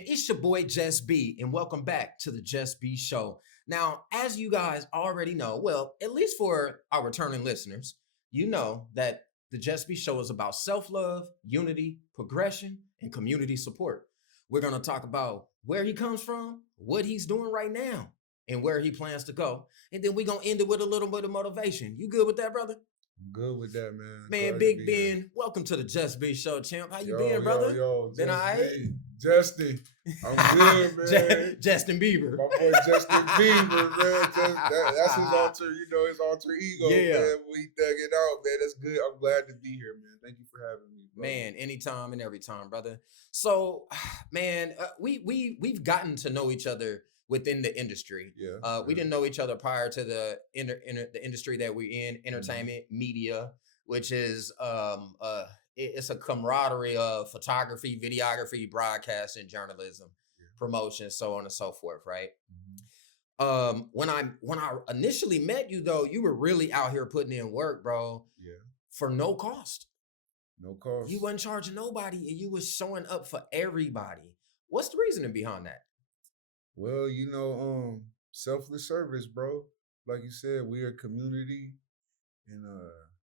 man? It's your boy JusB, and welcome back to the JusB Show. Now, as you guys already know, well, at least for our returning listeners, you know that the JusB Show is about self-love, unity, progression, and community support. We're going to talk about where he comes from, what he's doing right now, and where he plans to go. And then we're going to end it with a little bit of motivation. You good with that, brother? I'm good with that, man. Man, Glad to Big be here. Ben, welcome to the JusB Show, champ. How you Yo, been, yo, brother? yo, Been all just right? me, Justin. I'm good, man. Justin Bieber. My boy Justin Bieber, man. That's his his alter ego, Yeah. man. We thug it out, man. That's good. I'm glad to be here, man. Thank you for having me, bro. Man, anytime and every time, brother. So, man, we've gotten to know each other within the industry. Yeah. We didn't know each other prior to the industry that we're in, entertainment, media, which is it's a camaraderie of photography, videography, broadcasting, journalism, promotion, so on and so forth, right? When I initially met you though, you were really out here putting in work, bro. Yeah. For no cost. No cost. You wasn't charging nobody and you was showing up for everybody. What's the reasoning behind that? Well, selfless service, bro. Like you said, we're a community, and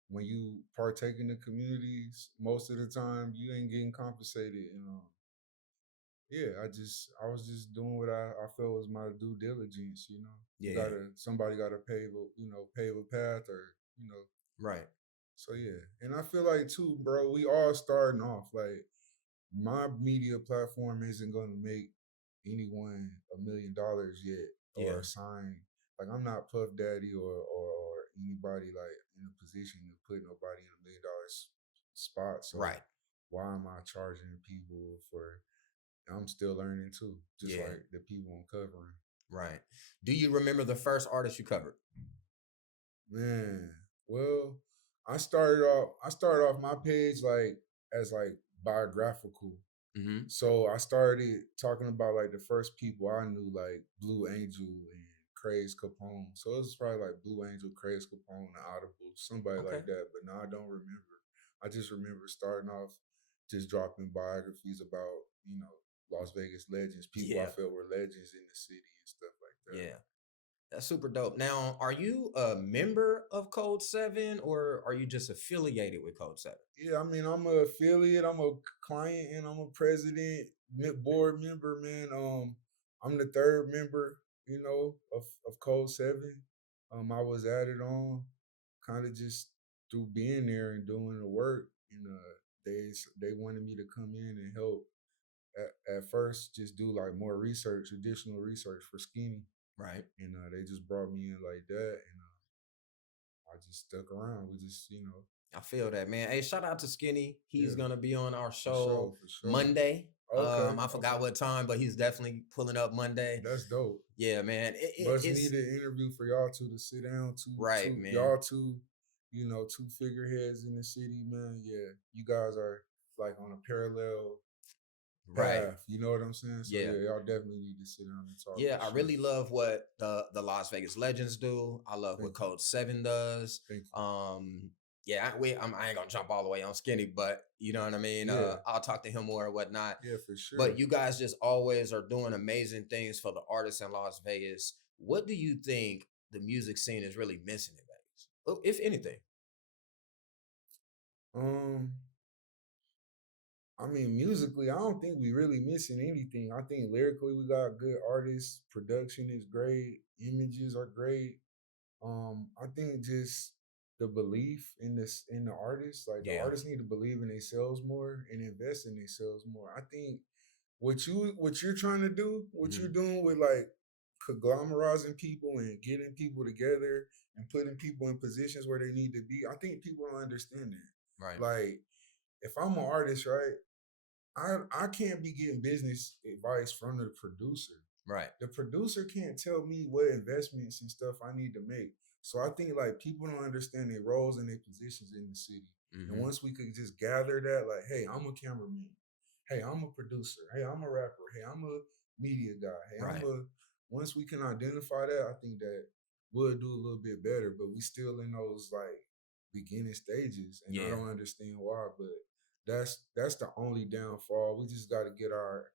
when you partake in the communities, most of the time you ain't getting compensated. And yeah, I was just doing what I felt was my due diligence. Yeah. Somebody gotta pave a path, or Right. So yeah, and I feel like too, bro. We all starting off like my media platform isn't gonna make anyone $1 million yet Yeah. or sign. Like I'm not Puff Daddy or anybody like in a position to put nobody in $1 million spot. So Right. why am I charging people for? I'm still learning too, just Yeah. like the people I'm covering. Right. Do you remember the first artist you covered? Man, well, I started off my page like as like biographical. Mm-hmm. So I started talking about like the first people I knew, like Blue Angel and Craze Capone. So it was probably like Blue Angel, Craze Capone, and Audible, somebody Okay. like that. But now I don't remember. I just remember starting off just dropping biographies about, Las Vegas legends, people I Yeah. felt were legends in the city and stuff like that. Yeah. That's super dope. Now, are you a member of Code 7 or are you just affiliated with Code 7? Yeah, I mean, I'm a affiliate, I'm a client, and I'm a president, board member, man. I'm the third member, of Code 7. I was added on kind of just through being there and doing the work. And they wanted me to come in and help at first just do like more research, additional research for Skinny. Right. And they just brought me in like that. And I just stuck around. We just, I feel that, man. Hey, shout out to Skinny. He's Yeah. gonna be on our show For sure. Monday. Okay. I forgot what time, but he's definitely pulling up Monday. That's dope. Yeah, man. Must need an interview for y'all two to sit down. Right, man. Y'all two, two figureheads in the city, man. Yeah, you guys are like on a parallel right. path. You know what I'm saying? So Yeah. y'all definitely need to sit down and talk. Yeah, for I sure. really love what the Las Vegas Legends do. I love what Code 7 does. Thank you. Yeah, I ain't gonna jump all the way on Skinny, but you know what I mean. Yeah. I'll talk to him more or whatnot. Yeah, for sure. But you guys just always are doing amazing things for the artists in Las Vegas. What do you think the music scene is really missing in Vegas, if anything? I mean, musically, I don't think we really missing anything. I think lyrically, we got good artists. Production is great. Images are great. I think just the belief in the artists, like the artists need to believe in themselves more and invest in themselves more. I think what you're trying to do, what you're doing with like conglomerizing people and getting people together and putting people in positions where they need to be. I think people don't understand that. Right. Like, if I'm an artist, right, I can't be getting business advice from the producer. Right. The producer can't tell me what investments and stuff I need to make. So I think like people don't understand their roles and their positions in the city. And once we could just gather that, like, hey, I'm a cameraman. Hey, I'm a producer. Hey, I'm a rapper. Hey, I'm a media guy. Hey, once we can identify that, I think that we'll do a little bit better. But we still in those like beginning stages. And I don't understand why, but that's the only downfall. We just got to get our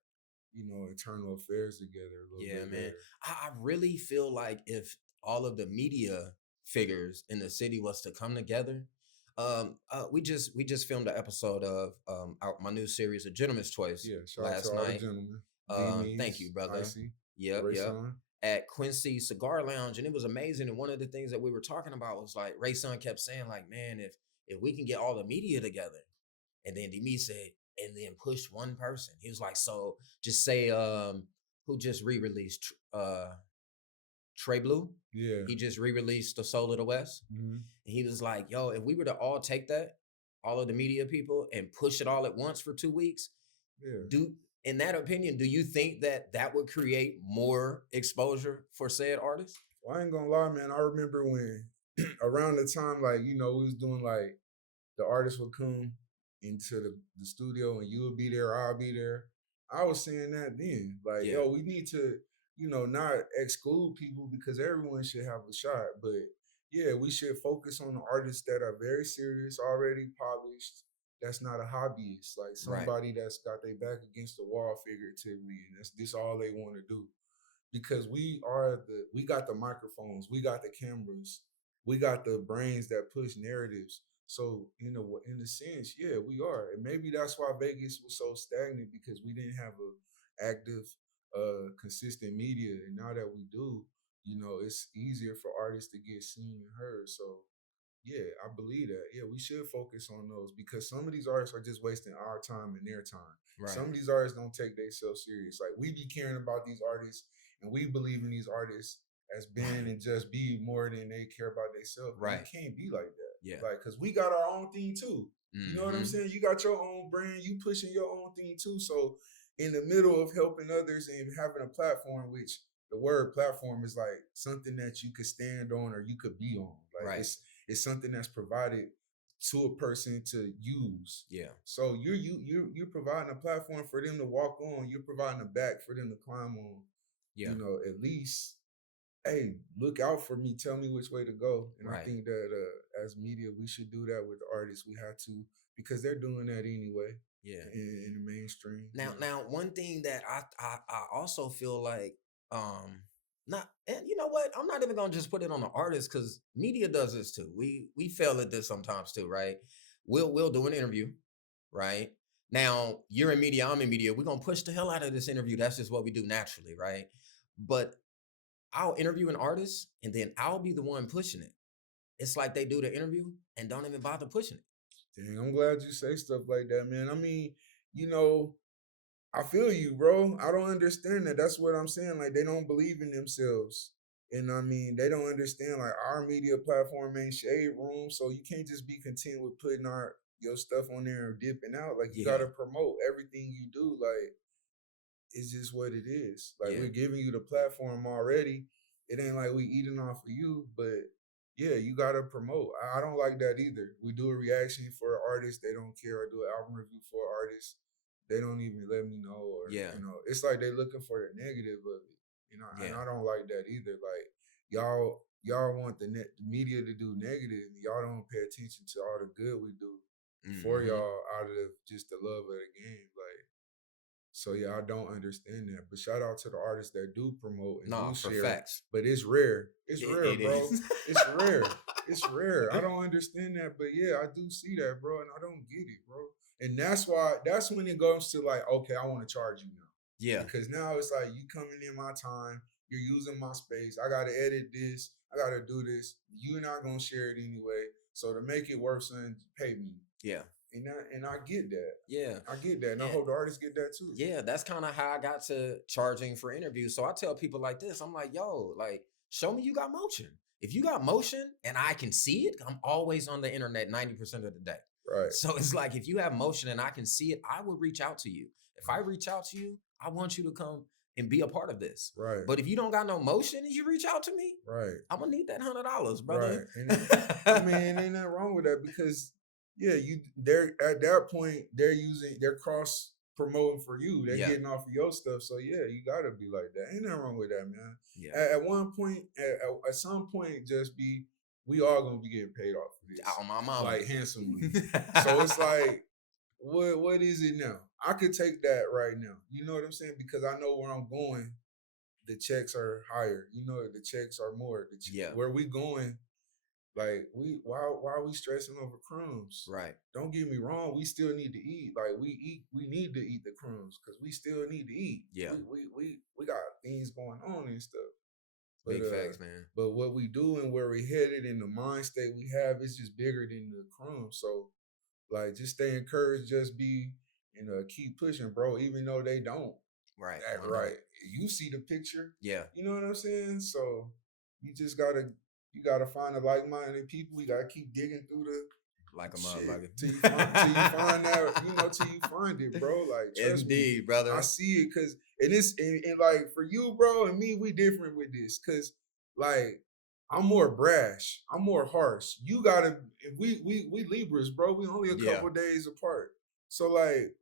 internal affairs together a little Yeah, bit man. better. I really feel like if all of the media figures in the city was to come together, we just filmed an episode of my new series, A Gentleman's Choice, Yeah, shout out to last all the night. gentlemen. Thank you, D-Me's, brother. Icy, Yep, yep. Rayson. At Quincy Cigar Lounge, and it was amazing. And one of the things that we were talking about was like Ray Sun kept saying, like, man, if we can get all the media together, and then Demi said, and then push one person. He was like, so just say who just re-released Trey Blue. Yeah. He just re-released The Soul of the West. Mm-hmm. And he was like, yo, if we were to all take that, all of the media people, and push it all at once for 2 weeks, Yeah. in that opinion, do you think that that would create more exposure for said artists? Well, I ain't gonna lie, man. I remember when around the time, like, we was doing like the artist would come into the studio and you would be there, I'll be there. I was saying that then. Like, Yeah. yo, we need to, not exclude people because everyone should have a shot. But yeah, we should focus on the artists that are very serious, already polished. That's not a hobbyist, like Right. somebody that's got their back against the wall figuratively, and that's this all they want to do. Because we got the microphones, we got the cameras, we got the brains that push narratives. So in a sense, yeah, we are, and maybe that's why Vegas was so stagnant because we didn't have a active, consistent media, and now that we do, it's easier for artists to get seen and heard. So yeah, I believe that. Yeah, we should focus on those because some of these artists are just wasting our time and their time. Right. Some of these artists don't take themselves serious. Like we be caring about these artists and we believe in these artists as Ben and JusB more than they care about themselves. Right. It can't be like that. Yeah. Like, because we got our own thing too. You know what I'm Mhm. saying? You got your own brand, you pushing your own thing too. So in the middle of helping others and having a platform, which the word platform is like something that you could stand on or you could be on. Like Right. it's something that's provided to a person to use. Yeah. So you're providing a platform for them to walk on. You're providing a back for them to climb on. Yeah. At least, hey, look out for me. Tell me which way to go. And Right. I think that as media, we should do that with the artists. We have to because they're doing that anyway. Yeah. In the mainstream. Now, one thing that I also feel like not, and you know what, I'm not even gonna just put it on the artist because media does this too. We fail at this sometimes too, right? We'll do an interview, right? Now you're in media, I'm in media. We're gonna push the hell out of this interview. That's just what we do naturally, right? But I'll interview an artist and then I'll be the one pushing it. It's like they do the interview and don't even bother pushing it. Dang, I'm glad you say stuff like that, man. I mean, I feel you, bro. I don't understand that. That's what I'm saying. Like they don't believe in themselves. And I mean, they don't understand like our media platform ain't shade room. So you can't just be content with putting your stuff on there and dipping out. Like you gotta promote everything you do. Like it's just what it is. Like we're giving you the platform already. It ain't like we eating off of you, but yeah, you gotta promote. I don't like that either. We do a reaction for an artist, they don't care. I do an album review for an artist, they don't even let me know. Or it's like they looking for the negative of it. And I don't like that either. Like y'all want the media to do negative, and y'all don't pay attention to all the good we do for y'all out of just the love of the game. Like. So yeah, I don't understand that. But shout out to the artists that do promote and do share. Facts. But it's rare. It's rare, bro. It's rare. It's rare. I don't understand that. But yeah, I do see that, bro. And I don't get it, bro. And that's when it goes to like, okay, I want to charge you now. Yeah. Because now it's like you coming in my time, you're using my space. I gotta edit this, I gotta do this. You're not gonna share it anyway. So to make it work, son, pay me. Yeah. And I get that. Yeah. I get that. And I hope the artists get that too. Yeah, that's kind of how I got to charging for interviews. So I tell people like this, I'm like, yo, like, show me you got motion. If you got motion and I can see it, I'm always on the internet 90% of the day. Right. So it's like, if you have motion and I can see it, I would reach out to you. If I reach out to you, I want you to come and be a part of this. Right. But if you don't got no motion and you reach out to me, right, I'm gonna need that $100, brother. Right. And I mean, ain't nothing wrong with that because yeah, they're at that point they're cross promoting for you. They're getting off of your stuff. So yeah, you gotta be like that. Ain't nothing wrong with that, man. Yeah. At one point, at some point, we all gonna be getting paid off for this. Oh, my mama. Like handsomely. So it's like, what is it now? I could take that right now. You know what I'm saying? Because I know where I'm going. The checks are higher. You know, the checks are more. Yeah. Where we going, like why are we stressing over crumbs? Right. Don't get me wrong, we still need to eat. Like we need to eat the crumbs because we still need to eat. Yeah. We got things going on and stuff. But Big facts, man. but what we do and where we headed and the mind state we have is just bigger than the crumbs. So like just stay encouraged, just be and keep pushing, bro, even though they don't. Right. That right. You see the picture. Yeah. You know what I'm saying? So you gotta find the like-minded people. We gotta keep digging through the like a shit motherfucker till you find that, till you find it, bro. Like trust indeed, me, brother. I see it because and like for you, bro, and me, we different with this because like I'm more brash, I'm more harsh. You gotta we Libras, bro. We only a couple days apart, so like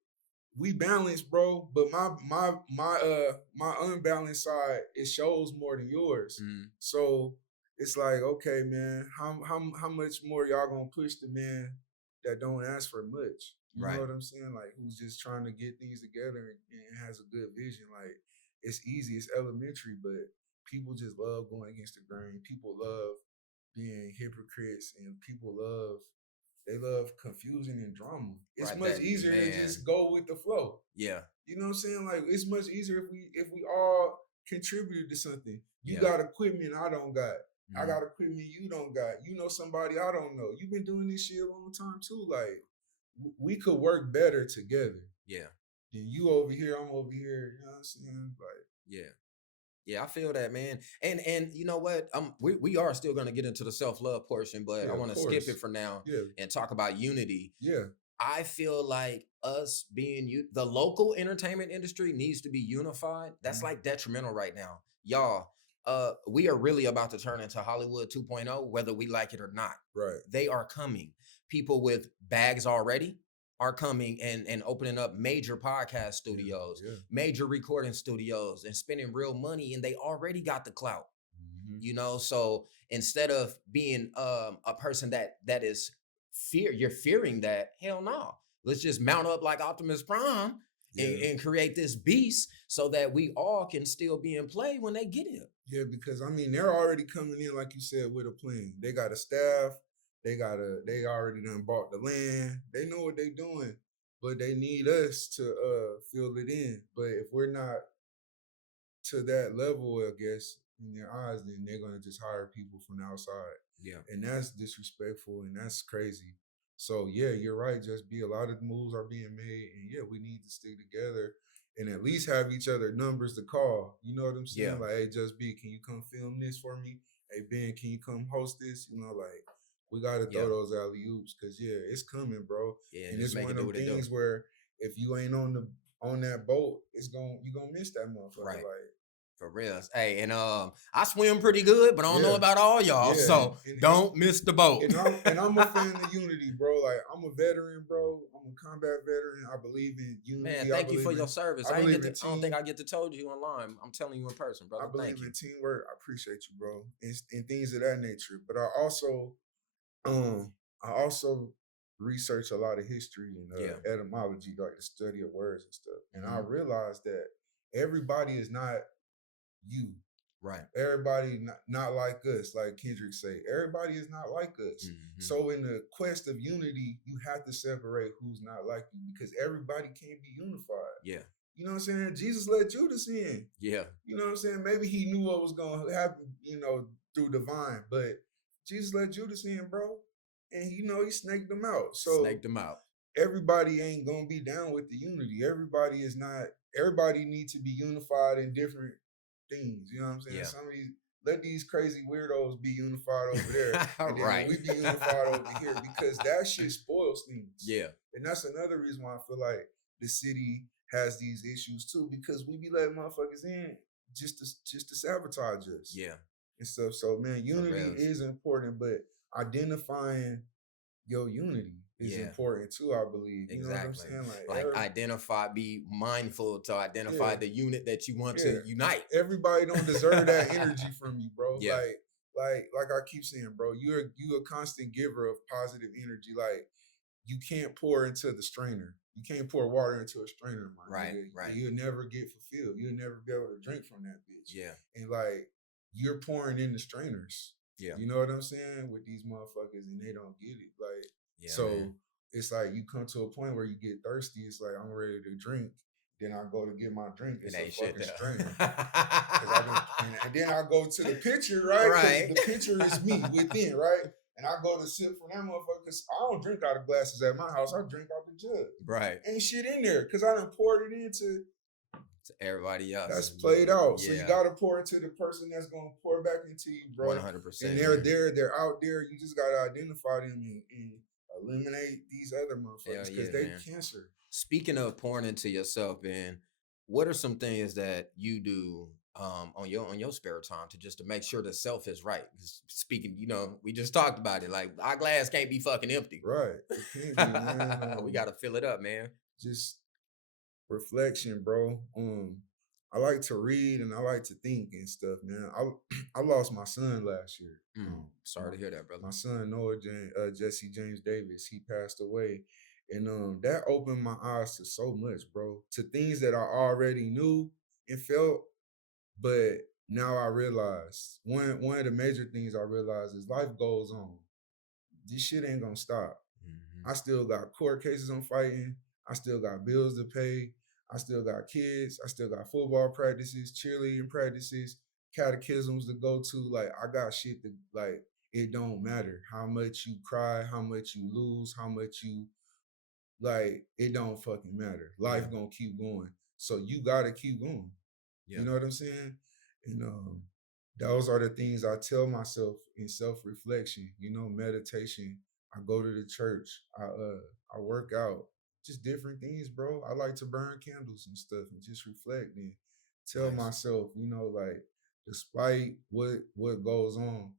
we balance, bro. But my unbalanced side, it shows more than yours. So it's like, okay, man, how much more y'all gonna push the man that don't ask for much? You know what I'm saying? Like who's just trying to get things together and has a good vision. Like it's easy, it's elementary, but people just love going against the grain. People love being hypocrites, and people love confusion and drama. It's much easier to just go with the flow. Yeah. You know what I'm saying? Like it's much easier if we all contributed to something. You got equipment I don't got. I got equipment you don't got. You know somebody I don't know. You've been doing this shit a long time too. Like we could work better together. Yeah. Then you over here, I'm over here. You know what I'm saying? Like yeah. Yeah, I feel that, man. And you know what? We are still gonna get into the self-love portion, but I want to skip it for now and talk about unity. Yeah. I feel like us being the local entertainment industry needs to be unified. That's like detrimental right now. Y'all, we are really about to turn into Hollywood 2.0, whether we like it or not. Right. They are coming. People with bags already are coming and opening up major podcast studios, major recording studios, and spending real money, and they already got the clout. You know, so instead of being a person that is you're fearing that, hell no. Let's just mount up like Optimus Prime and create this beast so that we all can still be in play when they get here. Yeah, because I mean they're already coming in, like you said, with a plan. They got a staff. They already done bought the land. They know what they're doing, but they need us to fill it in. But if we're not to that level, I guess, in their eyes, then they're gonna just hire people from the outside. Yeah. And that's disrespectful and that's crazy. So yeah, you're right. Just be a lot of moves are being made, and yeah, we need to stick together and at least have each other numbers to call. You know what I'm saying? Yeah. Like, hey, JusB, can you come film this for me? Hey Ben, can you come host this? You know, like we gotta throw those alley oops because it's coming, bro. Yeah, and it's one of them things where if you ain't on that boat, you gonna miss that motherfucker. Right. Like for real. Hey, and I swim pretty good, but I don't know about all y'all. So don't miss the boat. And I'm a fan of unity, bro. Like I'm a veteran, bro. I'm a combat veteran. I believe in unity. Man, thank you for your service. I don't think I get to told you online. I'm telling you in person, brother. I believe in teamwork. I appreciate you, bro. And things of that nature. But I also research a lot of history and etymology, like the study of words and stuff. And I realized that everybody is not you. Right. Everybody not like us, like Kendrick say. Everybody is not like us. So in the quest of unity, you have to separate who's not like you because everybody can't be unified. Yeah. You know what I'm saying? Jesus let Judas in. Yeah. You know what I'm saying? Maybe he knew what was going to happen, through the vine, but Jesus let Judas in, bro. And, he snaked them out. So snaked them out. Everybody ain't going to be down with the unity. Everybody needs to be unified in different things. You know what I'm saying? Yeah. Some of these, let these crazy weirdos be unified over there. And then we be unified over here because that shit spoils things. Yeah. And that's another reason why I feel like the city has these issues too, because we be letting motherfuckers in just to sabotage us. Yeah. And stuff. So man, unity is important, but identifying your unity is important too, I believe. Exactly. You know what I'm saying? Like be mindful to identify the unit that you want to unite. Everybody don't deserve that energy from you, bro. Yeah. Like I keep saying, bro, you a constant giver of positive energy. Like you can't pour into the strainer. You can't pour water into a strainer, my Right, nigga. right. You'll never get fulfilled. You'll never be able to drink from that bitch. Yeah, And like you're pouring in the strainers. yeah, You know what I'm saying? With these motherfuckers and they don't get it. Like yeah, man. so it's like you come to a point where you get thirsty. It's like I'm ready to drink. Then I go to get my drink. It It's a ain't shit fucking there. strainer. Cause I done, and then I go to the pitcher, right? Because Right. the pitcher is me within, right? And I go to sip from that motherfucker because I don't drink out of glasses at my house. I drink out the jug. Right. Ain't shit in there because I done poured it into To everybody else. that's played out. So you Yeah. gotta pour into the person that's gonna pour back into you, bro. 100%. And they're there, they're out there. You just gotta identify them and eliminate these other motherfuckers because they man. cancer. Speaking of pouring into yourself, man, what are some things that you do on your spare time to make sure the self is right? Speaking, we just talked about it. Like our glass can't be fucking empty. Right. It can't be, man. We gotta fill it up, man. Just reflection, bro. I like to read and I like to think and stuff, man. I lost my son last year. Sorry to hear that, brother. My son Noah Jesse James Davis, he passed away, and that opened my eyes to so much, bro. To things that I already knew and felt, but now I realize one of the major things I realized is life goes on. This shit ain't gonna stop. I still got court cases I'm fighting. I still got bills to pay. I still got kids. I still got football practices, cheerleading practices, catechisms to go to. Like I got shit that like it don't matter how much you cry, how much you lose, how much you like it don't fucking matter. Life gonna keep going. So you gotta keep going. You know what I'm saying? And those are the things I tell myself in self-reflection, meditation. I go to the church. I work out. Just different things, bro. I like to burn candles and stuff and just reflect and tell myself, like despite what goes on,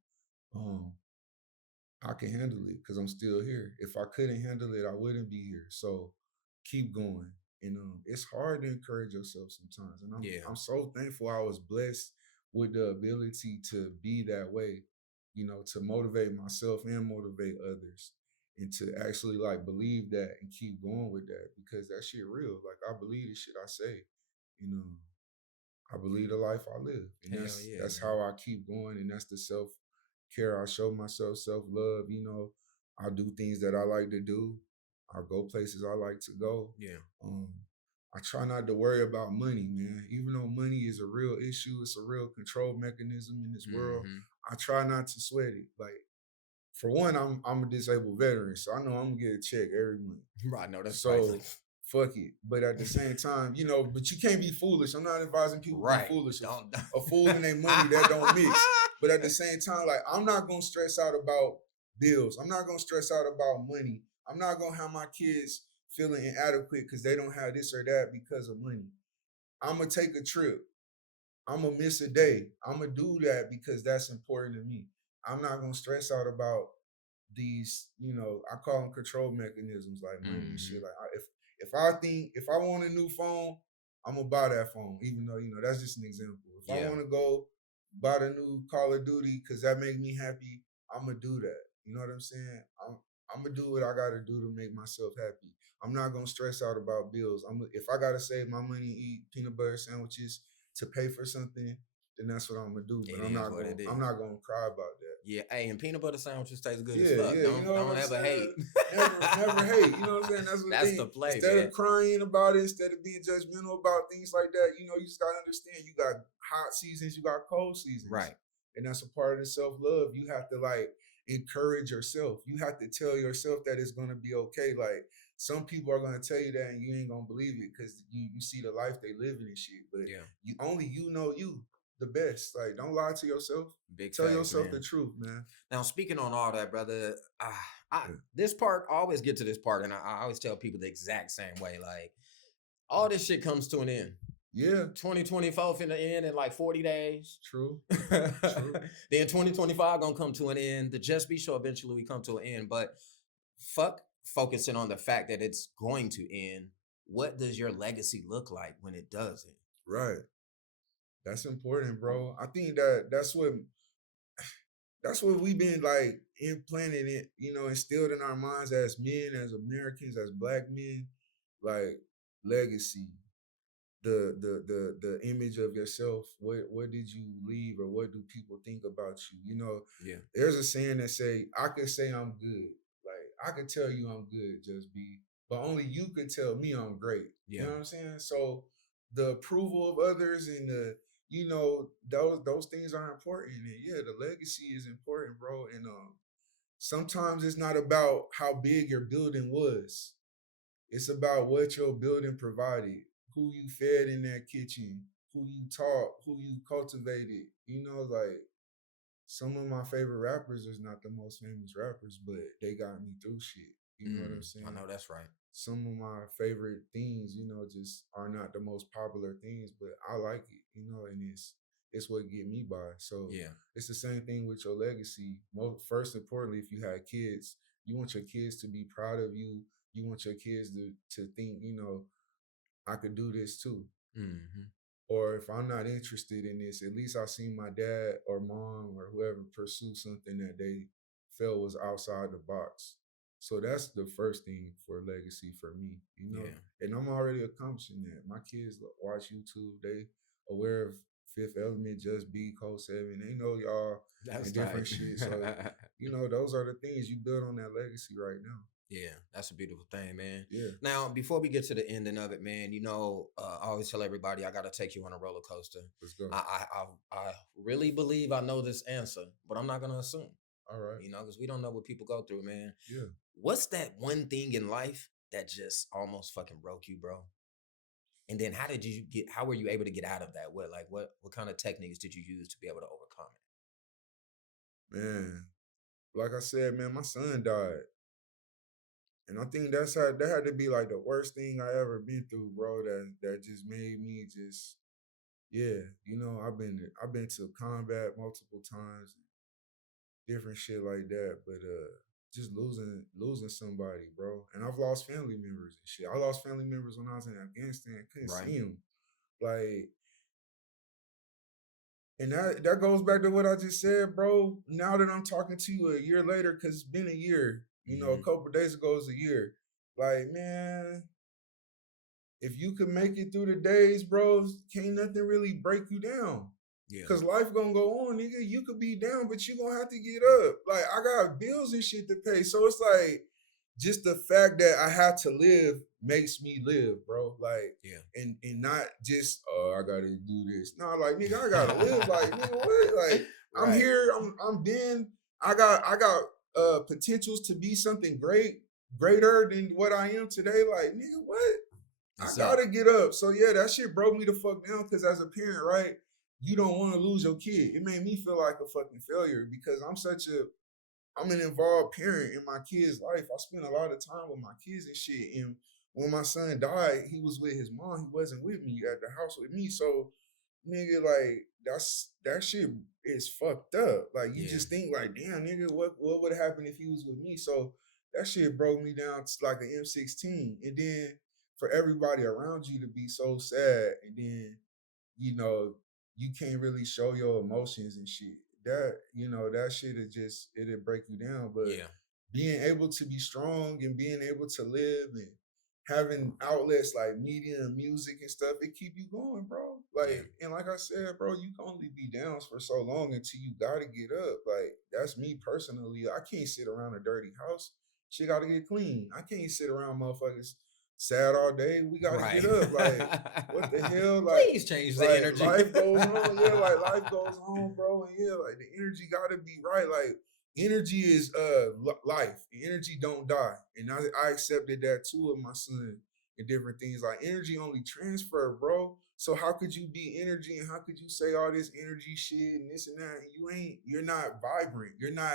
I can handle it because I'm still here. If I couldn't handle it, I wouldn't be here. So keep going. And it's hard to encourage yourself sometimes. And I'm so thankful I was blessed with the ability to be that way, to motivate myself and motivate others. And to actually like believe that and keep going with that because that shit real. Like I believe the shit I say, I believe the life I live. And that's how I keep going. And that's the self-care. I show myself self-love, I do things that I like to do. I go places I like to go. Yeah. I try not to worry about money, man. Even though money is a real issue, it's a real control mechanism in this world. I try not to sweat it. Like, for one, I'm a disabled veteran, so I know I'm gonna get a check every month. Right, no, that's so fuck it. But at the same time, but you can't be foolish. I'm not advising people to be foolish. A fool and their money that don't mix. But at the same time, like I'm not gonna stress out about bills. I'm not gonna stress out about money. I'm not gonna have my kids feeling inadequate because they don't have this or that because of money. I'm gonna take a trip. I'm gonna miss a day. I'm gonna do that because that's important to me. I'm not gonna stress out about these, I call them control mechanisms like money and shit. Like if I want a new phone, I'm gonna buy that phone, even though that's just an example. If I want to go buy the new Call of Duty because that make me happy, I'm gonna do that. You know what I'm saying? I'm gonna do what I gotta do to make myself happy. I'm not gonna stress out about bills. If I gotta save my money, eat peanut butter sandwiches to pay for something, then that's what I'm gonna do. But I'm not gonna cry about that. Yeah, hey, and peanut butter sandwiches taste good as fuck. Yeah, don't ever hate. never hate. You know what I'm saying? That's the play. Instead of crying about it, instead of being judgmental about things like that, you just gotta understand you got hot seasons, you got cold seasons. Right. And that's a part of the self-love. You have to like encourage yourself. You have to tell yourself that it's gonna be okay. Like some people are gonna tell you that and you ain't gonna believe it because you see the life they living and shit. But you know you the best. Like don't lie to yourself. Tell yourself the truth, man. Now speaking on all that, brother, this part, I always get to this part, and I always tell people the exact same way. Like all this shit comes to an end. Yeah. 2024 finna end in like 40 days. True. Then 2025 gonna come to an end. The JusB Show eventually will come to an end. But fuck focusing on the fact that it's going to end. What does your legacy look like when it doesn't? Right. That's important, bro. I think that's what that's what we've been like implanted in, instilled in our minds as men, as Americans, as black men, like legacy, the image of yourself. What did you leave, or what do people think about you? Yeah. There's a saying that say, I could say I'm good. Like I could tell you I'm good, just be, but only you could tell me I'm great. You Yeah. know what I'm saying? So the approval of others and those things are important. And yeah, the legacy is important, bro. And sometimes it's not about how big your building was. It's about what your building provided, who you fed in that kitchen, who you taught, who you cultivated. Like some of my favorite rappers is not the most famous rappers, but they got me through shit. You know what I'm I saying? know that's right. Some of my favorite things, just are not the most popular things, but I like it, and it's what get me by. So Yeah. it's the same thing with your legacy. First, importantly, if you had kids, you want your kids to be proud of you. You want your kids to think, I could do this too. Mm-hmm. Or if I'm not interested in this, at least I seen my dad or mom or whoever pursue something that they felt was outside the box. So that's the first thing for legacy for me. Yeah. And I'm already accomplishing that. My kids watch YouTube, they aware of Fifth Element, JusB, Code 7. They know y'all That's and tight. different shit. So, those are the things you build on that legacy right now. Yeah, that's a beautiful thing, man. Yeah, Now, before we get to the ending of it, man, I always tell everybody I got to take you on a roller coaster. let's go. I really believe I know this answer, but I'm not gonna assume. All right. Because we don't know what people go through, man. Yeah. What's that one thing in life that just almost fucking broke you, bro? And then how were you able to get out of that? What kind of techniques did you use to be able to overcome Man, like I said, man, my son died. And I think that had to be like the worst thing I ever been through, bro. That just made me just, yeah. I've been to combat multiple times, different shit like that. But just losing somebody, bro. And I've lost family members and shit. I lost family members when I was in Afghanistan. Couldn't it? Right. see them. Like, and that goes back to what I just said, bro. Now that I'm talking to you a year later, because it's been a year, a Mm-hmm. couple of days ago is a year. Like, man, if you can make it through the days, bro, can't nothing really break you down. Yeah. Cause life gonna go on, nigga. You could be down, but you gonna have to get up. Like I got bills and shit to pay. So it's like just the fact that I have to live makes me live, bro. Like Yeah. and not just I gotta do this. No, like nigga, I gotta live. Like nigga, what? Like I'm Right. here. I'm been. I got potentials to be something greater than what I am today. Like nigga, what? I It's gotta up. get up. So yeah, that shit broke me the fuck down. Cause as a parent, right, you don't want to lose your kid. It made me feel like a fucking failure because I'm an involved parent in my kid's life. I spend a lot of time with my kids and shit. And when my son died, he was with his mom. He wasn't with me at the house with me. So nigga, like that shit is fucked up. Like you Yeah. just think like, damn, nigga, what would happen if he was with me? So that shit broke me down to like an M16. And then for everybody around you to be so sad, and then you know you can't really show your emotions and shit. That shit it'll break you down. But Yeah. being able to be strong and being able to live and having outlets like media and music and stuff, it keep you going, bro. Yeah. And like I said, bro, you can only be down for so long until you gotta get up. Like that's me personally. I can't sit around a dirty house. Shit gotta get clean. I can't sit around motherfuckers sad all day. We gotta Right. get up. Like what the hell? Please change the Like energy. life goes on. Yeah, like life goes on, bro. And yeah, like the energy gotta be right. Like energy is life. Energy don't die. And I accepted that too with my son and different things. Like energy only transfer, bro. So how could you be energy and how could you say all this energy shit and this and that and you're not vibrant. You're not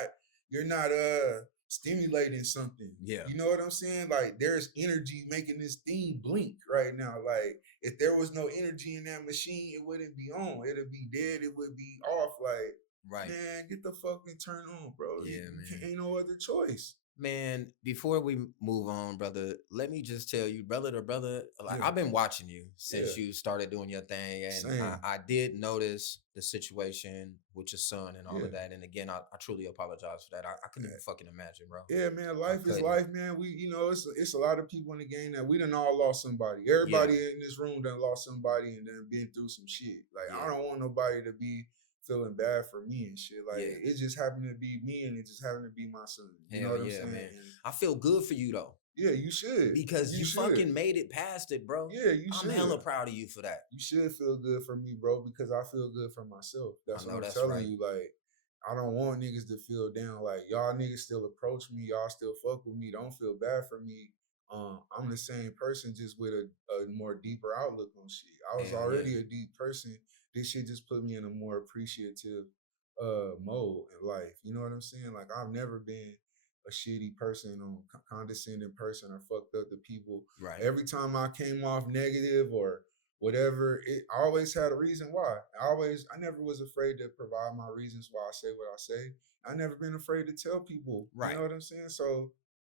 stimulating something. Yeah. You know what I'm saying? Like there's energy making this thing blink right now. Like if there was no energy in that machine, it wouldn't be on. It'd be dead. It would be off. Like Right. man, get the fucking turn on, bro. Yeah, You can't, man. ain't no other choice. Man, before we move on, brother, let me just tell you, brother to brother, like Yeah, I've been watching you yeah, since you started doing your thing, and I, same. I did notice the situation with your son and all Yeah. of that. And again, I truly apologize for that. I couldn't even fucking imagine, bro. Yeah, man, I life is couldn't. life, man. It's a lot of people in the game that we done all lost somebody. Yeah, Everybody in this room done lost somebody and then been through some shit. Like I yeah, don't want nobody to be feeling bad for me and shit. Like yeah. it just happened to be me and it just happened to be my son. You know Hell what I'm yeah, saying? man. And I feel good for you though, yeah, you should. because You you should. fucking made it past it, bro. Yeah, you I'm should. hella proud of you for that. You should feel good for me, bro, because I feel good for myself. I That's what know I'm that's telling right. you. Like, I don't want niggas to feel down. Like, y'all niggas still approach me. Y'all still fuck with me. Don't feel bad for me. I'm the same person, just with a more deeper outlook on shit. I was Hell yeah. already a deep person. This shit just put me in a more appreciative mode in life. You know what I'm saying? Like, I've never been a shitty person or condescending person or fucked up to people. Right. Every time I came off negative or whatever, I always had a reason why. I never was afraid to provide my reasons why I say what I say. I never been afraid to tell people. You know Right. what I'm saying? So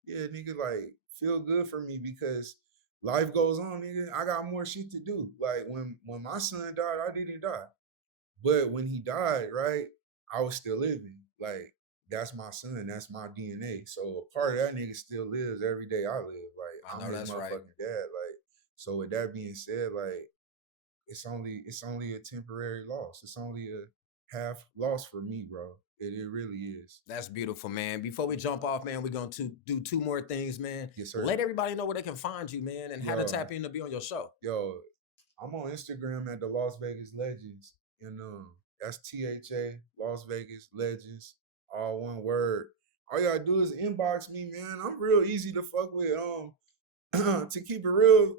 yeah, nigga, like feel good for me because life goes on, nigga. I got more shit to do. Like when my son died, I didn't die. But when he died, right, I was still living. Like that's my son, that's my DNA. So a part of that nigga still lives every day I live. Like I I'm know his that's right. motherfucking dad. Like so with that being said, like it's only a temporary loss. It's only a half loss for me, bro. It really is. That's beautiful, man. Before we jump off, man, we're going to do two more things, man. Yes, sir. Let everybody know where they can find you, man, and how to Yo, tap in to be on your show. yo, I'm on Instagram at the Las Vegas Legends, and that's THA Las Vegas Legends, all one word. All y'all do is inbox me, man. I'm real easy to fuck with. To keep it real,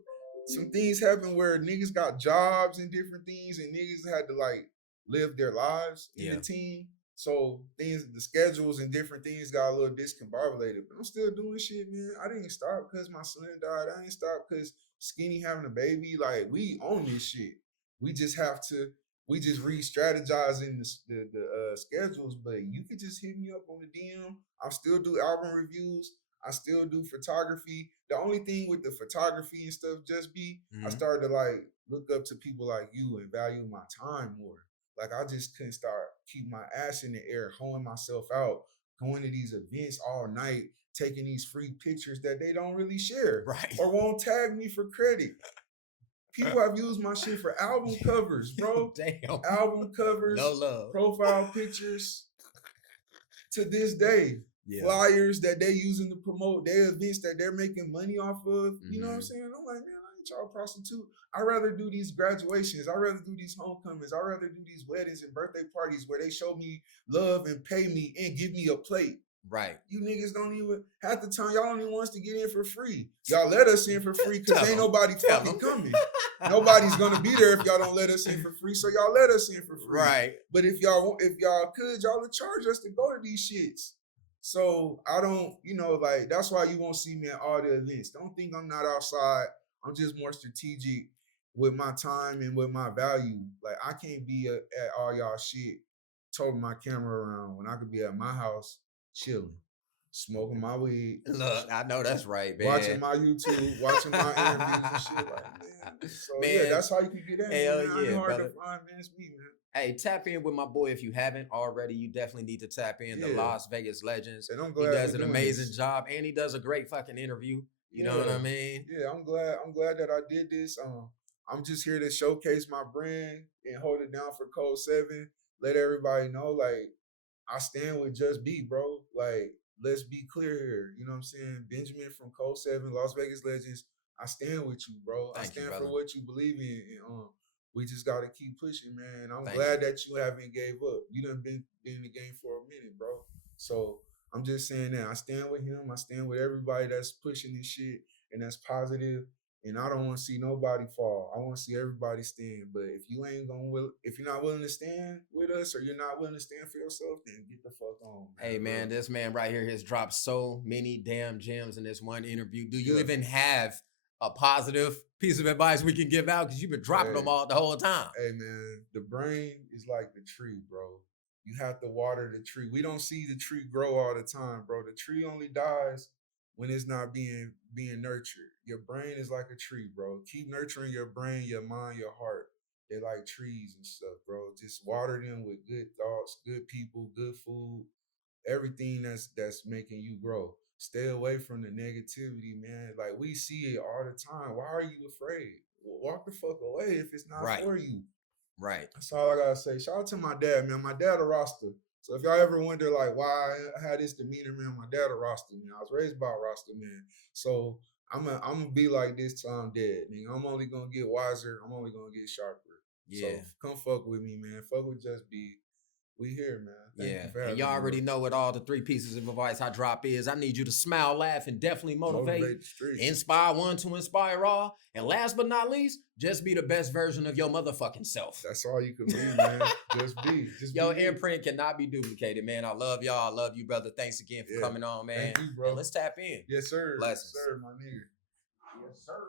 some things happen where niggas got jobs and different things, and niggas had to like live their lives in the Yeah. team. So things, the schedules and different things got a little discombobulated. But I'm still doing shit, man. I didn't stop because my son died. I didn't stop because Skinny having a baby. Like we own this shit. We just have to. We just re-strategize in the schedules. But you could just hit me up on the DM. I'll still do album reviews. I still do photography. The only thing with the photography and stuff just be I Mm-hmm. started to like look up to people like you and value my time more. Like I just couldn't start keep my ass in the air, hoeing myself out, going to these events all night, taking these free pictures that they don't really share Right. or won't tag me for credit. People have used my shit for album covers, bro. Damn. Album No covers, love. profile pictures, to this day. Yeah. Flyers that they using to promote their events that they're making money off of. You know what I'm Mm-hmm. saying? I'm like, man, I ain't y'all prostitute. I'd rather do these graduations. I'd rather do these homecomings. I'd rather do these weddings and birthday parties where they show me love and pay me and give me a plate. Right. You niggas don't even, half the time, y'all only want us to get in for free. Y'all let us in for free because Tell ain't them. nobody Tell fucking them. coming. Nobody's gonna be there if y'all don't let us in for free. So y'all let us in for free. Right. But if y'all could, y'all would charge us to go to these shits. So I don't, like that's why you won't see me at all the events. Don't think I'm not outside. I'm just more strategic with my time and with my value. Like I can't be at all y'all shit, toting my camera around when I could be at my house chilling, smoking my weed, Look, I know that's right, watching man. my YouTube, watching my interviews and shit. Like man, so yeah, Man, that's how you can get at me, hell man. I ain't yeah, hard to brother. find, man. It's me, man. Hey, tap in with my boy if you haven't already. You definitely need to tap in. The Yeah, Las Vegas Legends. and I'm He glad does we an doing amazing this. job, and he does a great fucking interview. You know what Yeah, I mean? yeah. I'm glad that I did this. I'm just here to showcase my brand and hold it down for Code 7. Let everybody know, like, I stand with JusB, bro. Like, let's be clear here. You know what I'm saying? Benjamin from Code 7, Las Vegas Legends. I stand with you, bro. I Thank you, stand for brother. what you believe in. And we just gotta keep pushing, man. I'm Thank you. glad that you haven't gave up. You done been in the game for a minute, bro. So I'm just saying that I stand with him. I stand with everybody that's pushing this shit and that's positive. And I don't want to see nobody fall. I want to see everybody stand. But if you're not willing to stand with us, or you're not willing to stand for yourself, then get the fuck on, Hey, man, bro. man, this man right here has dropped so many damn gems in this one interview. Do you Yeah. even have a positive piece of advice we can give out? Because you've been dropping Hey, them all the whole time. hey, man. The brain is like the tree, bro. You have to water the tree. We don't see the tree grow all the time, bro. The tree only dies when it's not being nurtured. Your brain is like a tree, bro. Keep nurturing your brain, your mind, your heart. They like trees and stuff, bro. Just water them with good thoughts, good people, good food, everything that's making you grow. Stay away from the negativity, man. Like we see it all the time. Why are you afraid? Walk the fuck away if it's not Right. for you. Right. That's all I gotta say. Shout out to my dad, man. My dad a Rasta. So if y'all ever wonder like why I had this demeanor, man, my dad a Rasta, man. I was raised by a Rasta, man. So I'm gonna be like this till I'm dead, nigga. I'm only gonna get wiser. I'm only gonna get sharper. Yeah. So come fuck with me, man. Fuck with JusB. We here, man. Thank Yeah. you for And having y'all me, already bro. know what all the 3 pieces of advice I drop is. I need you to smile, laugh, and definitely motivate. The streets. Inspire one to inspire all. And last but not least, just be the best version of your motherfucking self. That's all you can be, man. Just be. Just Your be you. imprint cannot be duplicated, man. I love y'all. I love you, brother. Thanks again for coming on, man. Thank you, bro. And let's tap in. Yes, sir. Blessings. Yes, sir, my nigga. Yes, sir.